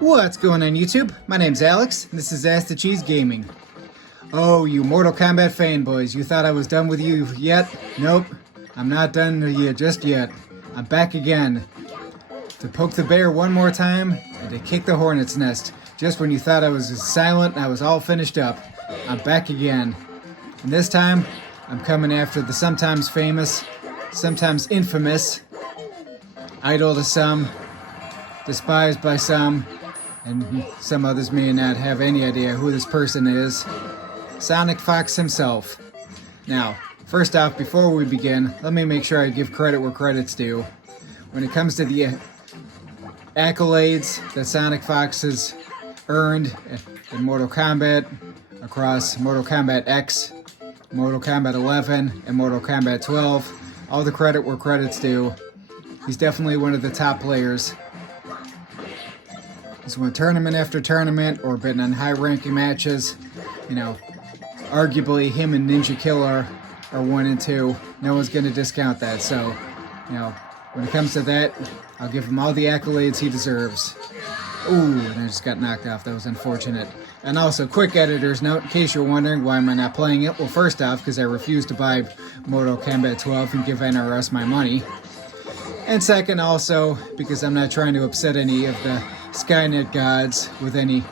What's going on YouTube? My name's Alex, and this is Ask the Cheese Gaming. Oh, you Mortal Kombat fanboys, you thought I was done with you yet? Nope, I'm not done with you just yet. I'm back again to poke the bear one more time and to kick the hornet's nest. Just when you thought I was silent and I was all finished up, I'm back again. And this time, I'm coming after the sometimes famous, sometimes infamous, idol to some, despised by some, and some others may not have any idea who this person is, Sonic Fox himself. Now, first off, before we begin, let me make sure I give credit where credit's due. When it comes to the accolades that Sonic Fox has earned in Mortal Kombat, across Mortal Kombat X, Mortal Kombat 11, and Mortal Kombat 12, all the credit where credit's due. He's definitely one of the top players. He's won tournament after tournament or been in high-ranking matches. You know, arguably him and Ninja Killer are 1 and 2. No one's going to discount that. So, you know, when it comes to that, I'll give him all the accolades he deserves. Ooh, and I just got knocked off. That was unfortunate. And also, quick editor's note, in case you're wondering why am I not playing it. Well, first off, because I refuse to buy Mortal Kombat 12 and give NRS my money. And second, also, because I'm not trying to upset any of the Skynet gods with any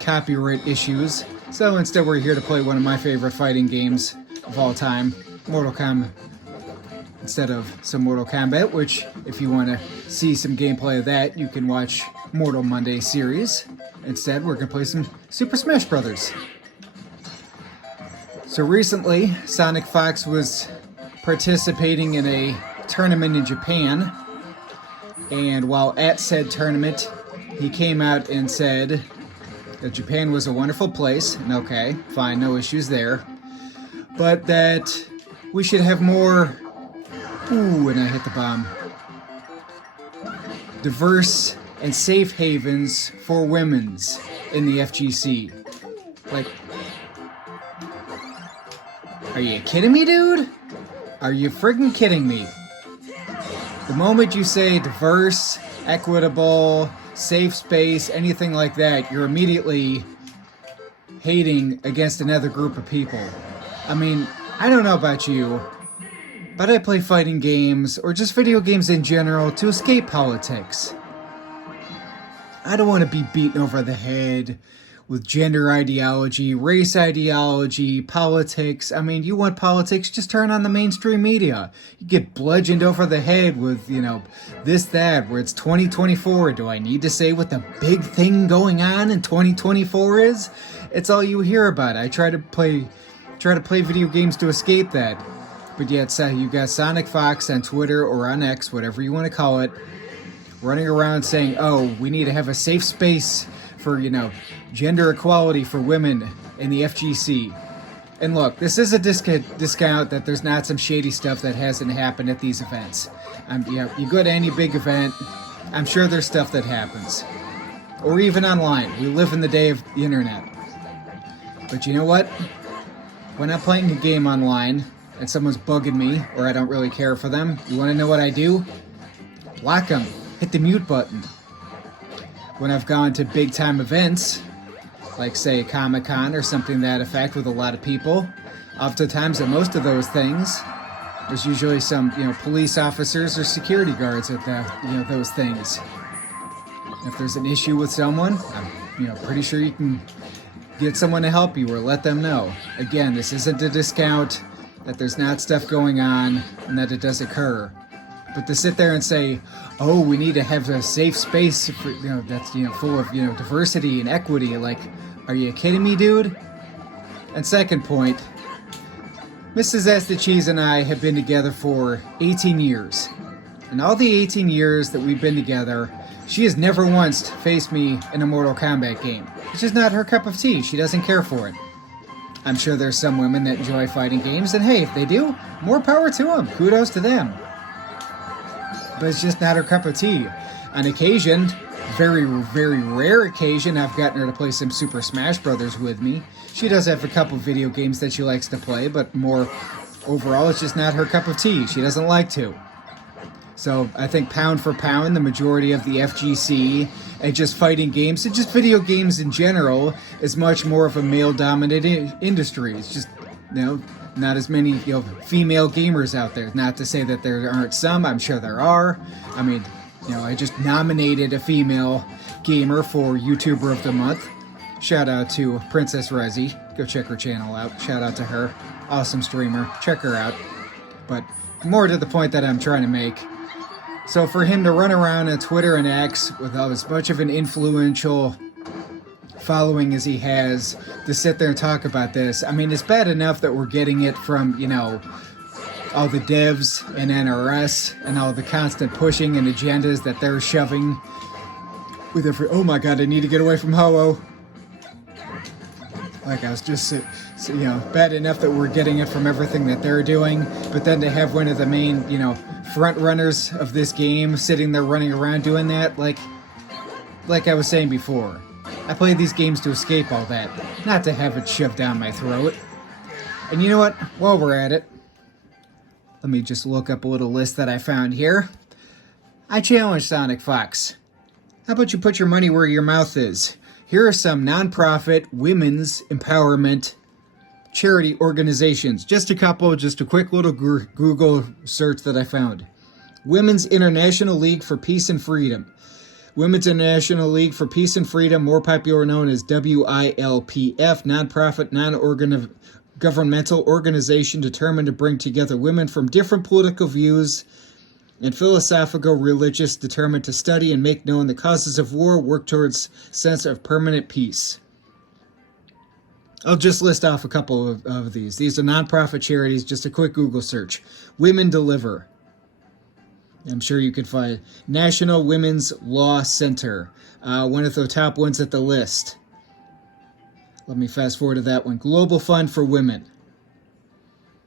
copyright issues. So instead, we're here to play one of my favorite fighting games of all time, Mortal Kombat. Instead of some Mortal Kombat, which, if you want to see some gameplay of that, you can watch Mortal Monday series. Instead, we're going to play some Super Smash Brothers. So recently, Sonic Fox was participating in a tournament in Japan, and while at said tournament, he came out and said that Japan was a wonderful place, and okay, fine, no issues there, but that we should have more, ooh, and I hit the bomb, diverse and safe havens for women's in the FGC. Like, are you kidding me, dude? Are you friggin' kidding me? The moment you say diverse, equitable, safe space, anything like that, you're immediately hating against another group of people. I mean, I don't know about you, but I play fighting games, or just video games in general, to escape politics. I don't want to be beaten over the head with gender ideology, race ideology, politics. I mean, you want politics, just turn on the mainstream media. You get bludgeoned over the head with, you know, this, that, where it's 2024. Do I need to say what the big thing going on in 2024 is? It's all you hear about. I try to play video games to escape that. But yet, you got Sonic Fox on Twitter or on X, whatever you want to call it, running around saying, oh, we need to have a safe space for, you know, gender equality for women in the FGC. And look, this is a discount that there's not some shady stuff that hasn't happened at these events. You know, you go to any big event, I'm sure there's stuff that happens. Or even online. We live in the day of the internet. But you know what? When I'm playing a game online and someone's bugging me, or I don't really care for them, you want to know what I do? Block them. Hit the mute button. When I've gone to big time events, like say Comic-Con or something to that effect with a lot of people, oftentimes at most of those things, there's usually some, you know, police officers or security guards at the, you know, those things. If there's an issue with someone, I'm, you know, pretty sure you can get someone to help you or let them know. Again, this isn't a discount that there's not stuff going on and that it does occur. But to sit there and say, oh, we need to have a safe space for, you know, that's, you know, full of, you know, diversity and equity, like, are you kidding me, dude? And second point, Mrs. Ask the Cheese and I have been together for 18 years. And all the 18 years that we've been together, she has never once faced me in a Mortal Kombat game. It's just not her cup of tea. She doesn't care for it. I'm sure there's some women that enjoy fighting games, and hey, if they do, more power to them. Kudos to them. But it's just not her cup of tea. On occasion, very, very rare occasion, I've gotten her to play some Super Smash Brothers with me. She does have a couple video games that she likes to play, but more overall, it's just not her cup of tea. She doesn't like to. So I think pound for pound, the majority of the FGC and just fighting games and just video games in general is much more of a male-dominated industry. It's just, not as many, female gamers out there. Not to say that there aren't some. I'm sure there are. I mean, I just nominated a female gamer for YouTuber of the Month. Shout out to Princess Resi. Go check her channel out. Shout out to her. Awesome streamer. Check her out. But more to the point that I'm trying to make. So for him to run around on Twitter and X with as much of an influential following as he has, to sit there and talk about this, I mean, it's bad enough that we're getting it from, all the devs and NRS and all the constant pushing and agendas that they're shoving with every, oh my god, I need to get away from Ho-Oh. Like I was just, bad enough that we're getting it from everything that they're doing, but then to have one of the main, front runners of this game sitting there running around doing that, like I was saying before, I play these games to escape all that, not to have it shoved down my throat. And you know what? While we're at it, let me just look up a little list that I found here. I challenge Sonic Fox. How about you put your money where your mouth is? Here are some non-profit women's empowerment charity organizations. Just a couple, just a quick little Google search that I found. Women's International League for Peace and Freedom. Women's International League for Peace and Freedom, more popular known as WILPF, non-profit, non-governmental organization determined to bring together women from different political views and philosophical, religious, determined to study and make known the causes of war, work towards sense of permanent peace. I'll just list off a couple of these. These are nonprofit charities, just a quick Google search. Women Deliver. I'm sure you could find National Women's Law Center, one of the top ones at the list. Let me fast forward to that one. Global Fund for Women.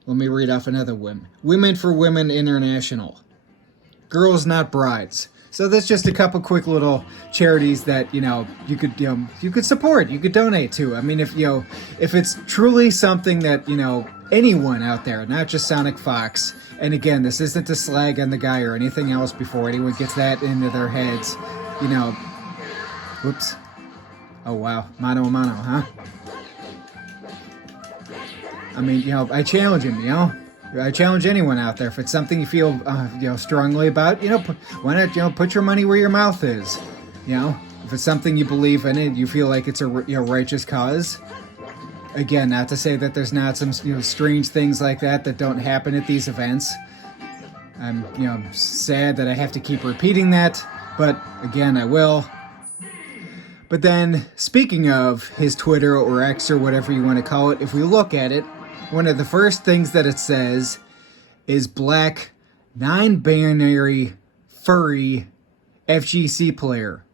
Let me read off another one. Women for Women International. Girls Not Brides. So that's just a couple quick little charities that, you could support, you could donate to. I mean, if it's truly something that, anyone out there, not just Sonic Fox, and again, this isn't to slag on the guy or anything else before anyone gets that into their heads, whoops. Oh, wow. Mano a mano, huh? I mean, I challenge him, I challenge anyone out there. If it's something you feel, strongly about, why not, put your money where your mouth is. If it's something you believe in and you feel like it's a righteous cause. Again, not to say that there's not some, strange things like that don't happen at these events. I'm, sad that I have to keep repeating that, but again, I will. But then, speaking of his Twitter or X or whatever you want to call it, if we look at it, one of the first things that it says is black, non-binary, furry FGC player.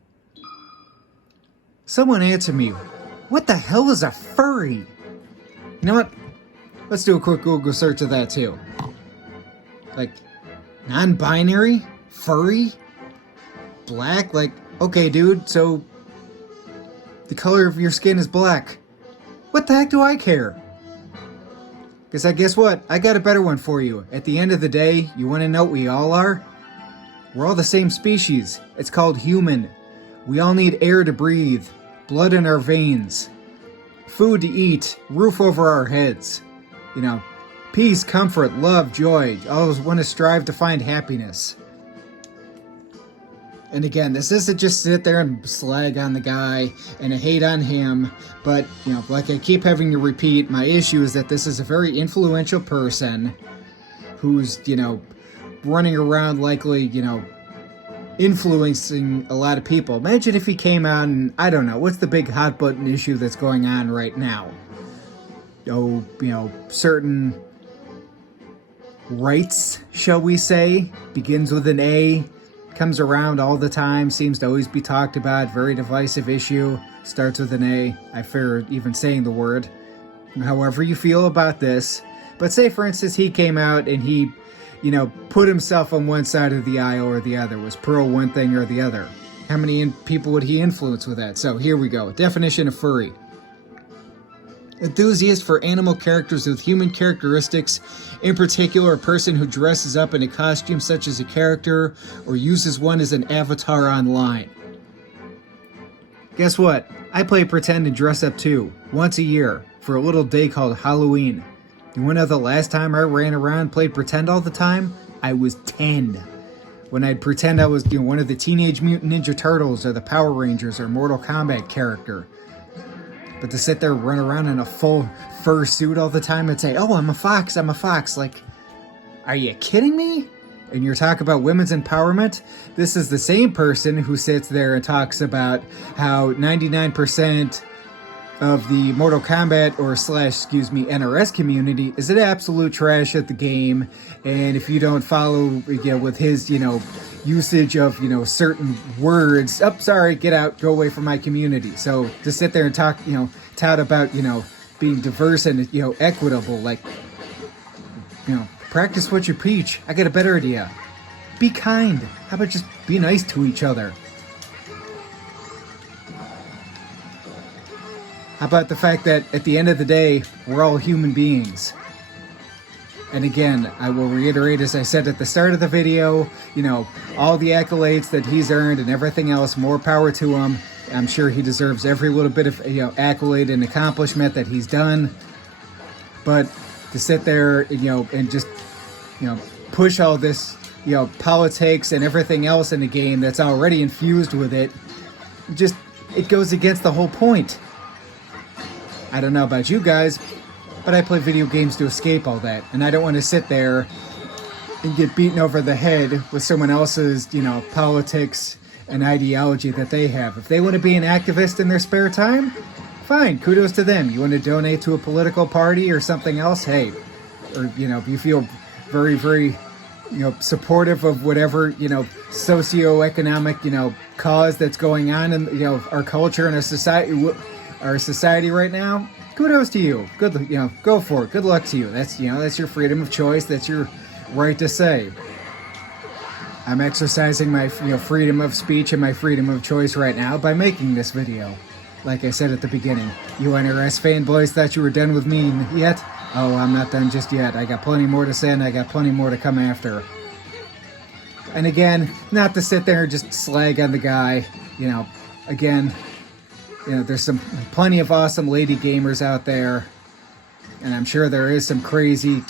Someone answer me, what the hell is a furry? You know what? Let's do a quick Google search of that too. Like, non-binary? Furry? Black? Like, okay dude, so the color of your skin is black. What the heck do I care? Because I guess what? I got a better one for you. At the end of the day, you want to know what we all are? We're all the same species. It's called human. We all need air to breathe, blood in our veins, food to eat, roof over our heads. Peace, comfort, love, joy. Always want to strive to find happiness. And again, this isn't just sit there and slag on the guy and hate on him, but, like I keep having to repeat, my issue is that this is a very influential person who's, running around likely, influencing a lot of people. Imagine if he came out and, I don't know, what's the big hot button issue that's going on right now? Certain rights, shall we say, begins with an A, comes around all the time, seems to always be talked about, very divisive issue, starts with an A. I fear even saying the word. However you feel about this, but say for instance he came out and he, put himself on one side of the aisle or the other, was pro one thing or the other. How many people would he influence with that? So here we go. Definition of furry. Enthusiast for animal characters with human characteristics, in particular a person who dresses up in a costume such as a character or uses one as an avatar online. Guess what? I play pretend and dress up too, once a year, for a little day called Halloween. You wanna know the last time I ran around and played pretend all the time? I was 10. When I'd pretend I was one of the Teenage Mutant Ninja Turtles or the Power Rangers or Mortal Kombat character. But to sit there and run around in a full fur suit all the time and say, oh, I'm a fox, like, are you kidding me? And you're talking about women's empowerment? This is the same person who sits there and talks about how 99% of the Mortal Kombat or NRS community is an absolute trash at the game, and if you don't follow with his usage of certain words, sorry, get out, go away from my community. So to sit there and talk tout about being diverse and equitable, like practice what you preach. I got a better idea. Be kind. How about just be nice to each other? How about the fact that at the end of the day, we're all human beings? And again, I will reiterate, as I said at the start of the video, all the accolades that he's earned and everything else, more power to him. I'm sure he deserves every little bit of accolade and accomplishment that he's done. But to sit there, and just, push all this, politics and everything else in the game that's already infused with it, it goes against the whole point. I don't know about you guys, but I play video games to escape all that, and I don't want to sit there and get beaten over the head with someone else's, politics and ideology that they have. If they want to be an activist in their spare time, fine, kudos to them. You want to donate to a political party or something else, hey, or, if you feel very, very, supportive of whatever, socioeconomic, cause that's going on in, our culture and our society right now, kudos to you. Good, go for it. Good luck to you. That's your freedom of choice. That's your right to say. I'm exercising my, freedom of speech and my freedom of choice right now by making this video. Like I said at the beginning, you NRS fanboys thought you were done with me yet? Oh, I'm not done just yet. I got plenty more to say and I got plenty more to come after. And again, not to sit there and just slag on the guy, again, there's plenty of awesome lady gamers out there, and I'm sure there is some crazy,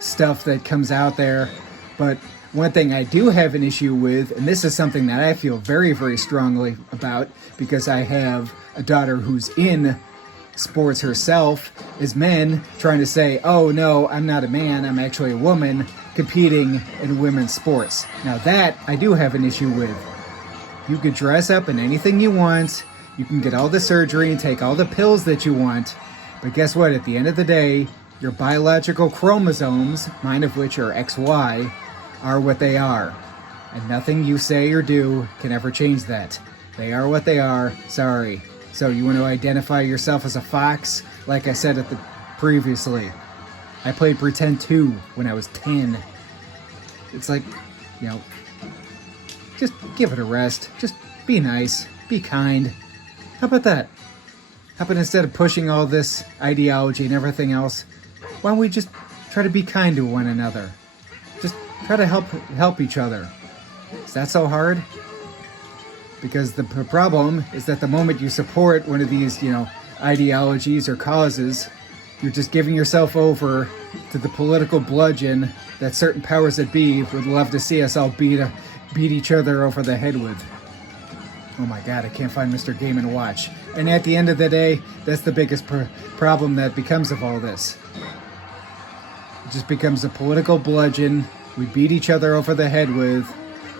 stuff that comes out there. But one thing I do have an issue with, and this is something that I feel very, very strongly about because I have a daughter who's in sports herself, is men trying to say, oh no, I'm not a man, I'm actually a woman competing in women's sports. Now that I do have an issue with. You could dress up in anything you want, you can get all the surgery and take all the pills that you want, but guess what? At the end of the day, your biological chromosomes, mine of which are XY, are what they are. And nothing you say or do can ever change that. They are what they are, sorry. So you want to identify yourself as a fox? Like I said previously, I played pretend too when I was 10. It's like, just give it a rest. Just be nice, be kind. How about that? How about instead of pushing all this ideology and everything else, why don't we just try to be kind to one another? Just try to help each other. Is that so hard? Because the problem is that the moment you support one of these, ideologies or causes, you're just giving yourself over to the political bludgeon that certain powers that be would love to see us all beat each other over the head with. Oh my god, I can't find Mr. Game & Watch. And at the end of the day, that's the biggest problem that becomes of all this. It just becomes a political bludgeon we beat each other over the head with,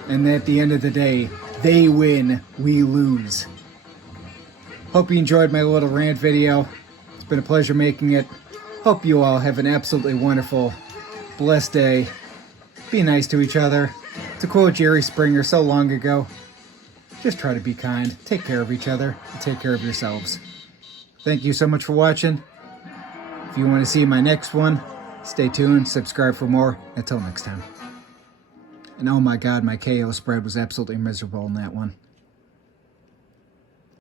and at the end of the day, they win, we lose. Hope you enjoyed my little rant video. It's been a pleasure making it. Hope you all have an absolutely wonderful, blessed day. Be nice to each other. To quote Jerry Springer so long ago, just try to be kind, take care of each other, and take care of yourselves. Thank you so much for watching. If you want to see my next one, stay tuned, subscribe for more. Until next time. And oh my god, my KO spread was absolutely miserable in that one.